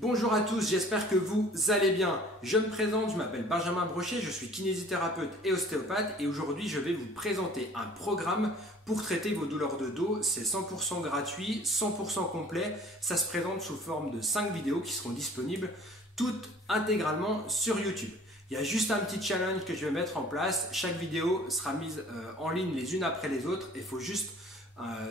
Bonjour à tous, j'espère que vous allez bien. Je me présente, je m'appelle Benjamin Brochet, je suis kinésithérapeute et ostéopathe et aujourd'hui je vais vous présenter un programme pour traiter vos douleurs de dos. C'est 100% gratuit, 100% complet, ça se présente sous forme de 5 vidéos qui seront disponibles toutes intégralement sur YouTube. Il y a juste un petit challenge que je vais mettre en place, chaque vidéo sera mise en ligne les unes après les autres et il faut juste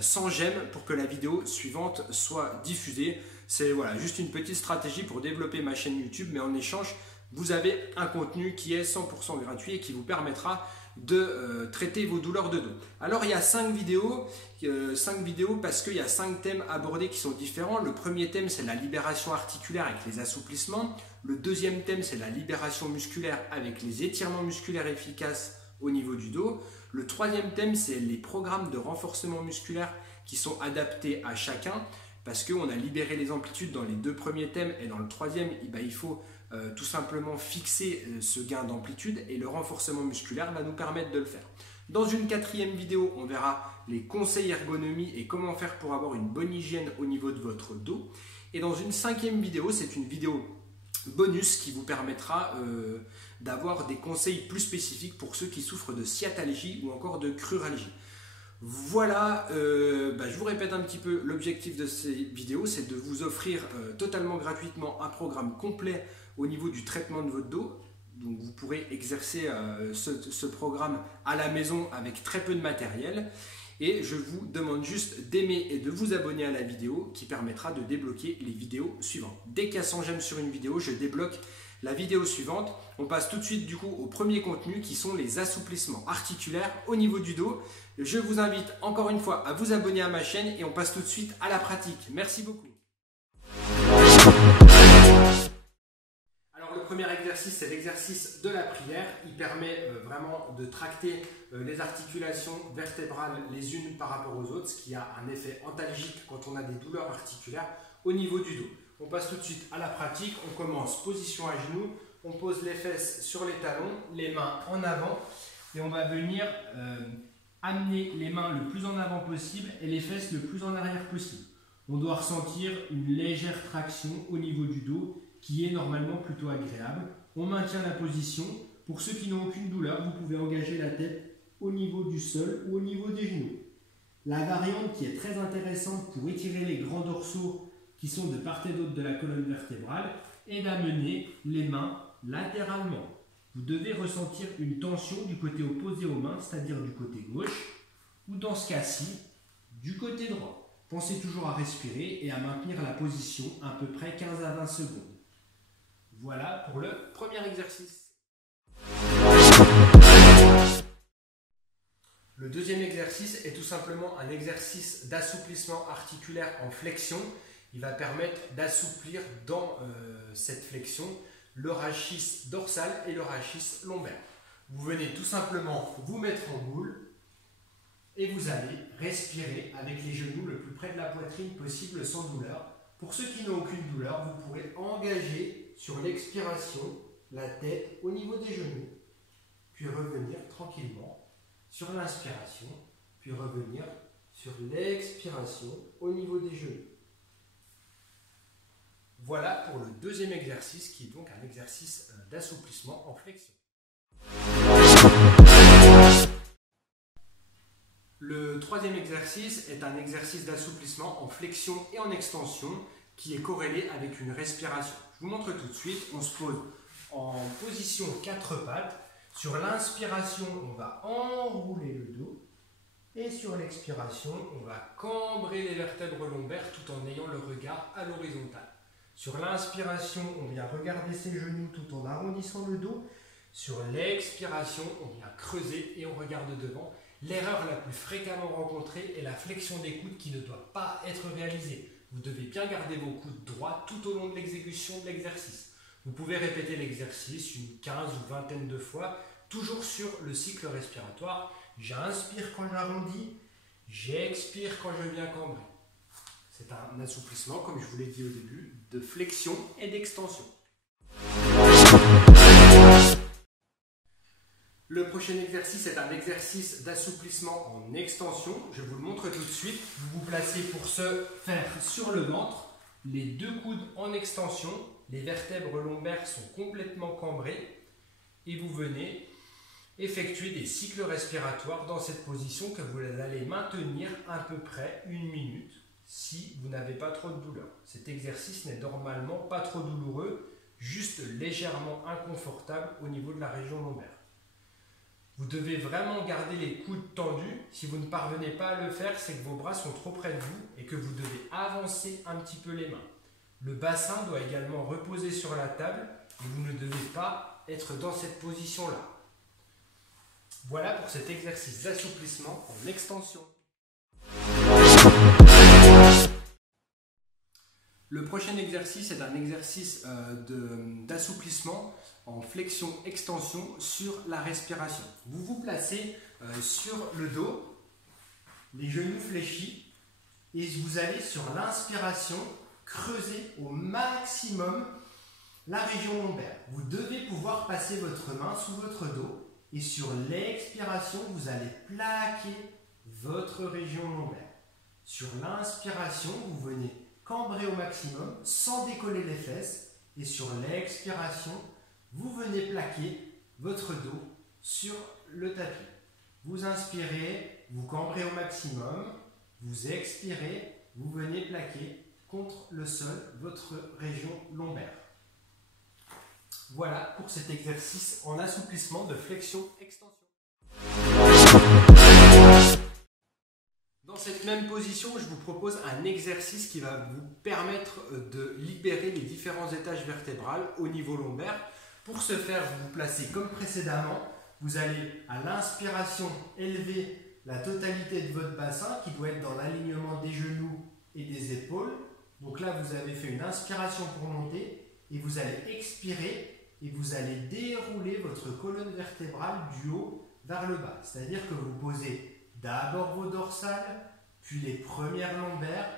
100 j'aime pour que la vidéo suivante soit diffusée. C'est voilà, juste une petite stratégie pour développer ma chaîne YouTube, mais en échange, vous avez un contenu qui est 100% gratuit et qui vous permettra de traiter vos douleurs de dos. Alors il y a 5 vidéos parce qu'il y a 5 thèmes abordés qui sont différents. Le premier thème, c'est la libération articulaire avec les assouplissements. Le deuxième thème, c'est la libération musculaire avec les étirements musculaires efficaces au niveau du dos. Le troisième thème, c'est les programmes de renforcement musculaire qui sont adaptés à chacun parce qu'on a libéré les amplitudes dans les 2 premiers thèmes et dans le troisième, il faut tout simplement fixer ce gain d'amplitude et le renforcement musculaire va nous permettre de le faire. Dans une 4e vidéo, on verra les conseils ergonomie et comment faire pour avoir une bonne hygiène au niveau de votre dos. Et dans une 5e vidéo, c'est une vidéo bonus qui vous permettra d'avoir des conseils plus spécifiques pour ceux qui souffrent de sciatalgie ou encore de cruralgie. Voilà, je vous répète un petit peu l'objectif de ces vidéos, c'est de vous offrir totalement gratuitement un programme complet au niveau du traitement de votre dos. Donc vous pourrez exercer ce programme à la maison avec très peu de matériel. Et je vous demande juste d'aimer et de vous abonner à la vidéo qui permettra de débloquer les vidéos suivantes. Dès qu'il y a 100 j'aime sur une vidéo, je débloque la vidéo suivante. On passe tout de suite du coup au premier contenu qui sont les assouplissements articulaires au niveau du dos. Je vous invite encore une fois à vous abonner à ma chaîne et on passe tout de suite à la pratique. Merci beaucoup. Alors le premier exercice, c'est l'exercice de la prière. Il permet vraiment de tracter les articulations vertébrales les unes par rapport aux autres, ce qui a un effet antalgique quand on a des douleurs articulaires au niveau du dos. On passe tout de suite à la pratique. On commence position à genoux, on pose les fesses sur les talons, les mains en avant et on va venir amener les mains le plus en avant possible et les fesses le plus en arrière possible. On doit ressentir une légère traction au niveau du dos qui est normalement plutôt agréable. On maintient la position. Pour ceux qui n'ont aucune douleur, vous pouvez engager la tête au niveau du sol ou au niveau des genoux. La variante qui est très intéressante pour étirer les grands dorsaux qui sont de part et d'autre de la colonne vertébrale est d'amener les mains latéralement. Vous devez ressentir une tension du côté opposé aux mains, c'est-à-dire du côté gauche, ou dans ce cas-ci, du côté droit. Pensez toujours à respirer et à maintenir la position à peu près 15 à 20 secondes. Voilà pour le premier exercice. Le deuxième exercice est tout simplement un exercice d'assouplissement articulaire en flexion. Il va permettre d'assouplir dans cette flexion le rachis dorsal et le rachis lombaire. Vous venez tout simplement vous mettre en boule et vous allez respirer avec les genoux le plus près de la poitrine possible sans douleur. Pour ceux qui n'ont aucune douleur, vous pourrez engager sur l'expiration la tête au niveau des genoux, puis revenir tranquillement sur l'inspiration, puis revenir sur l'expiration au niveau des genoux. Voilà pour le deuxième exercice qui est donc un exercice d'assouplissement en flexion. Le troisième exercice est un exercice d'assouplissement en flexion et en extension qui est corrélé avec une respiration. Je vous montre tout de suite. On se pose en position 4 pattes. Sur l'inspiration, on va enrouler le dos. Et sur l'expiration, on va cambrer les vertèbres lombaires tout en ayant le regard à l'horizontale. Sur l'inspiration, on vient regarder ses genoux tout en arrondissant le dos. Sur l'expiration, on vient creuser et on regarde devant. L'erreur la plus fréquemment rencontrée est la flexion des coudes qui ne doit pas être réalisée. Vous devez bien garder vos coudes droits tout au long de l'exécution de l'exercice. Vous pouvez répéter l'exercice une 15 ou vingtaine de fois, toujours sur le cycle respiratoire. J'inspire quand j'arrondis, j'expire quand je viens cambrer. C'est un assouplissement, comme je vous l'ai dit au début, de flexion et d'extension. Le prochain exercice est un exercice d'assouplissement en extension. Je vous le montre tout de suite. Vous vous placez pour ce faire sur le ventre. les deux coudes en extension, les vertèbres lombaires sont complètement cambrées et vous venez effectuer des cycles respiratoires dans cette position que vous allez maintenir à peu près 1 minute si vous n'avez pas trop de douleur. Cet exercice n'est normalement pas trop douloureux, juste légèrement inconfortable au niveau de la région lombaire. Vous devez vraiment garder les coudes tendus. Si vous ne parvenez pas à le faire, c'est que vos bras sont trop près de vous et que vous devez avancer un petit peu les mains. Le bassin doit également reposer sur la table et vous ne devez pas être dans cette position-là. Voilà pour cet exercice d'assouplissement en extension. Le prochain exercice est un exercice d'assouplissement en flexion-extension sur la respiration. Vous vous placez sur le dos, les genoux fléchis, et vous allez sur l'inspiration creuser au maximum la région lombaire. Vous devez pouvoir passer votre main sous votre dos et sur l'expiration, vous allez plaquer votre région lombaire. Sur l'inspiration, vous venez cambrer au maximum sans décoller les fesses et sur l'expiration, vous venez plaquer votre dos sur le tapis. Vous inspirez, vous cambrez au maximum, vous expirez, vous venez plaquer contre le sol votre région lombaire. Voilà pour cet exercice en assouplissement de flexion-extension. Dans cette même position, je vous propose un exercice qui va vous permettre de libérer les différents étages vertébrales au niveau lombaire. Pour ce faire, vous vous placez comme précédemment. Vous allez à l'inspiration élever la totalité de votre bassin qui doit être dans l'alignement des genoux et des épaules. Donc là, vous avez fait une inspiration pour monter et vous allez expirer et vous allez dérouler votre colonne vertébrale du haut vers le bas. C'est-à-dire que vous posez d'abord vos dorsales, puis les premières lombaires,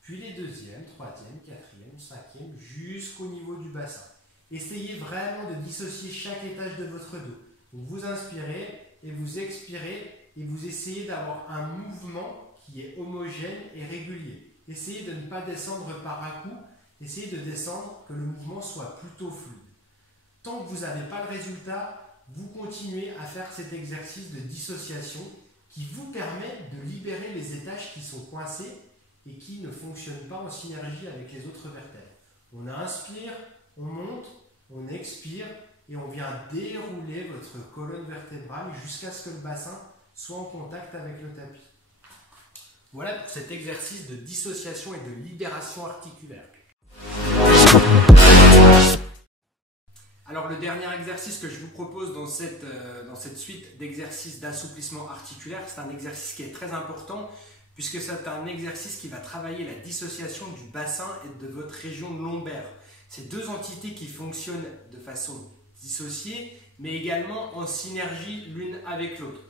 puis les deuxièmes, troisième, quatrième, cinquième, jusqu'au niveau du bassin. Essayez vraiment de dissocier chaque étage de votre dos. Donc vous inspirez et vous expirez et vous essayez d'avoir un mouvement qui est homogène et régulier. Essayez de ne pas descendre par à-coups, essayez de descendre que le mouvement soit plutôt fluide. Tant que vous n'avez pas le résultat, vous continuez à faire cet exercice de dissociation qui vous permet de libérer les étages qui sont coincés et qui ne fonctionnent pas en synergie avec les autres vertèbres. On inspire, on monte, on expire et on vient dérouler votre colonne vertébrale jusqu'à ce que le bassin soit en contact avec le tapis. Voilà pour cet exercice de dissociation et de libération articulaire. Alors le dernier exercice que je vous propose dans cette suite d'exercices d'assouplissement articulaire, c'est un exercice qui est très important puisque c'est un exercice qui va travailler la dissociation du bassin et de votre région lombaire. C'est deux entités qui fonctionnent de façon dissociée mais également en synergie l'une avec l'autre.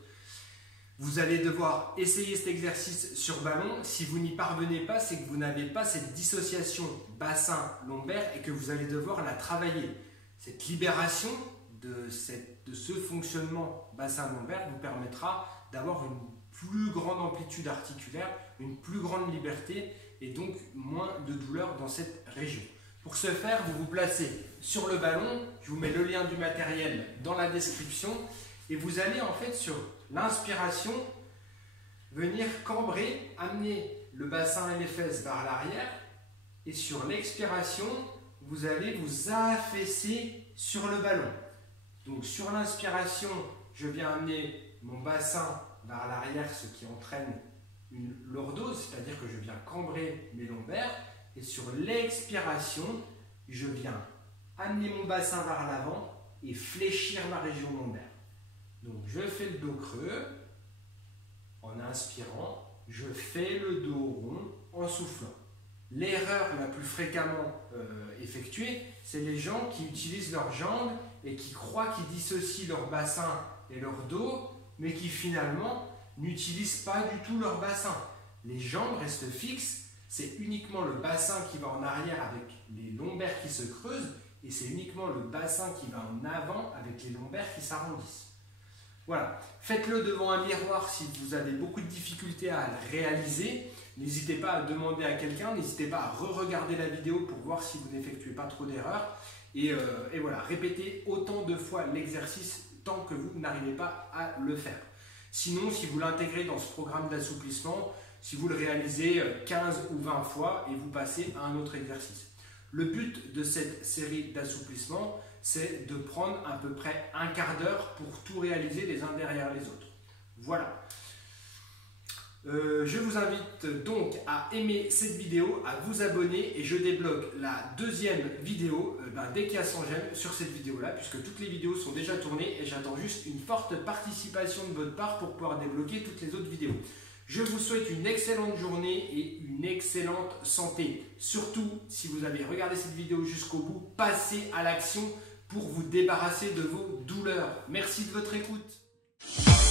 Vous allez devoir essayer cet exercice sur ballon. Si vous n'y parvenez pas, c'est que vous n'avez pas cette dissociation bassin-lombaire et que vous allez devoir la travailler. Cette libération de ce fonctionnement bassin-lombaire vous permettra d'avoir une plus grande amplitude articulaire, une plus grande liberté et donc moins de douleur dans cette région. Pour ce faire, vous vous placez sur le ballon. Je vous mets le lien du matériel dans la description et vous allez en fait sur l'inspiration venir cambrer, amener le bassin et les fesses vers l'arrière et sur l'expiration, vous allez vous affaisser sur le ballon. Donc sur l'inspiration, je viens amener mon bassin vers l'arrière, ce qui entraîne une lordose, c'est-à-dire que je viens cambrer mes lombaires. Et sur l'expiration, je viens amener mon bassin vers l'avant et fléchir ma région lombaire. Donc je fais le dos creux en inspirant, je fais le dos rond en soufflant. L'erreur la plus fréquemment effectuée, c'est les gens qui utilisent leurs jambes et qui croient qu'ils dissocient leur bassin et leur dos, mais qui finalement n'utilisent pas du tout leur bassin. Les jambes restent fixes, c'est uniquement le bassin qui va en arrière avec les lombaires qui se creusent et c'est uniquement le bassin qui va en avant avec les lombaires qui s'arrondissent. Voilà, faites-le devant un miroir si vous avez beaucoup de difficultés à le réaliser. N'hésitez pas à demander à quelqu'un, n'hésitez pas à re-regarder la vidéo pour voir si vous n'effectuez pas trop d'erreurs. Et voilà, répétez autant de fois l'exercice tant que vous n'arrivez pas à le faire. Sinon, si vous l'intégrez dans ce programme d'assouplissement, si vous le réalisez 15 ou 20 fois et vous passez à un autre exercice. Le but de cette série d'assouplissement, c'est de prendre à peu près un quart d'heure pour tout réaliser les uns derrière les autres. Voilà. Je vous invite donc à aimer cette vidéo, à vous abonner et je débloque la deuxième vidéo dès qu'il y a 100 j'aime sur cette vidéo-là puisque toutes les vidéos sont déjà tournées et j'attends juste une forte participation de votre part pour pouvoir débloquer toutes les autres vidéos. Je vous souhaite une excellente journée et une excellente santé. Surtout, si vous avez regardé cette vidéo jusqu'au bout, passez à l'action pour vous débarrasser de vos douleurs. Merci de votre écoute.